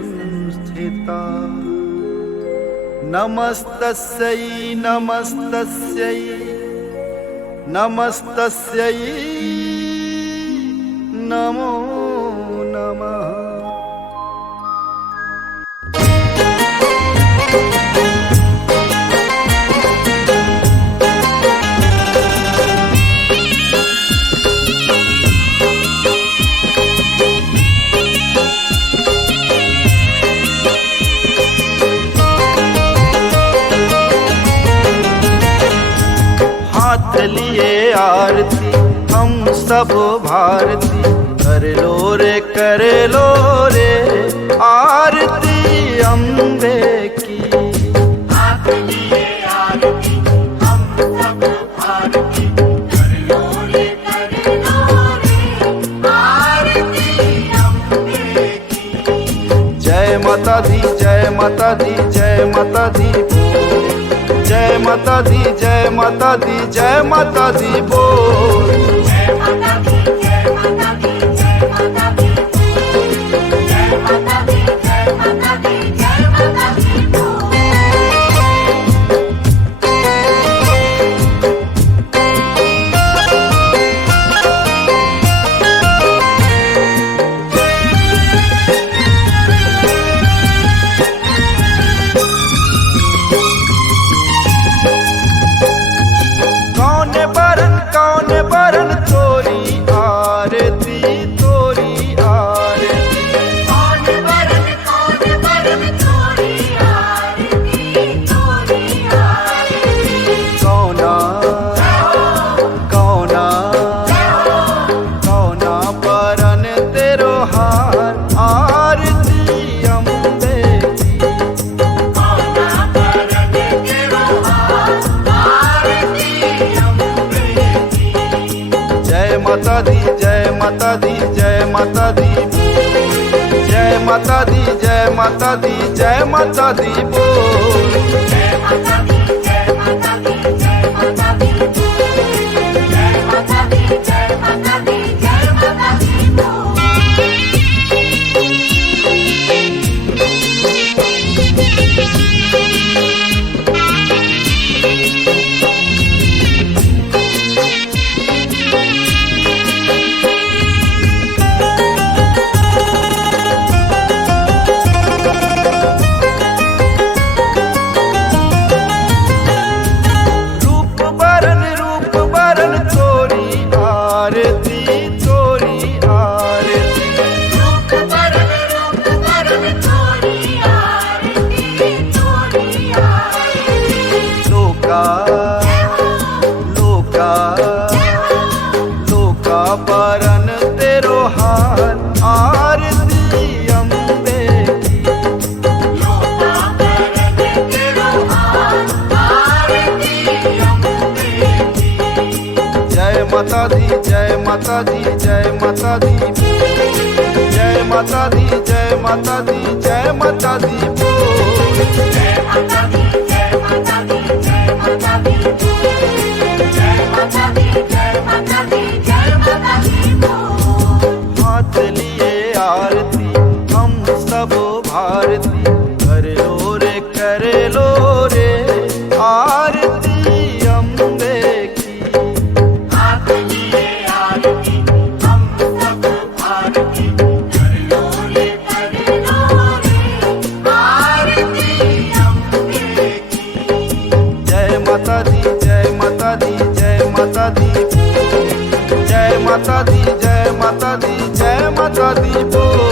संस्थिता। नमस्तस्यै नमस्तस्यै नमस्तस्यै नमो नमः। हाथ लिए आरती हम सब भारती, कर लो रे आरती अम्बे की। हाथ लिए आरती हम सब भारती, कर लो रे आरती अम्बे की। जय माता दी जय माता दी जय माता दी बोल, जय माता दी जय माता दी जय माता दी बोल। जय माता दी जय माता दी जय माता दी बोल, जय माता दी जय माता दी जय माता दी बोल। कौन बरन तोरी आरती तोरी आरती। कौन बरन तोरी आरती तोरी आरती। कौना कौना कौना बरन तेरो हार आरती अम्बे की। कौना बरन तेरो हार आरती अम्बे की। जय माता दी जय माता दी जय माता दी जय माता दी जय माता दी जय माता दी बोल। जय माता दी जय माता दी जय माता दी बोल, जय माता दी जय माता दी जय माता दी बोल। रूप बरन तोरी आरती तोरी आरती। रूप बरन तोरी आरती तोरी आरती। लोका लोका लोका बरन तेरो हार आरती अम्बे की। लोका बरन तेरो हार आरती अम्बे की। जय माता दी जय माता दी जय माता दी जय माता दी जय माता दी जय माता दी बोल। जय माता दी जय माता दी जय माता दी बोल, जय माता दी जय माता दी जय माता दी बोल। हाथ लिए आरती हम सब भारती, कर लो रे आरती अम्बे की। हाथ लिए आरती हम सब भारती, कर लो रे आरती अम्बे की। जय माता दी जय माता दी जय माता दी जय माता दी जय माता दी जय माता दी बोल।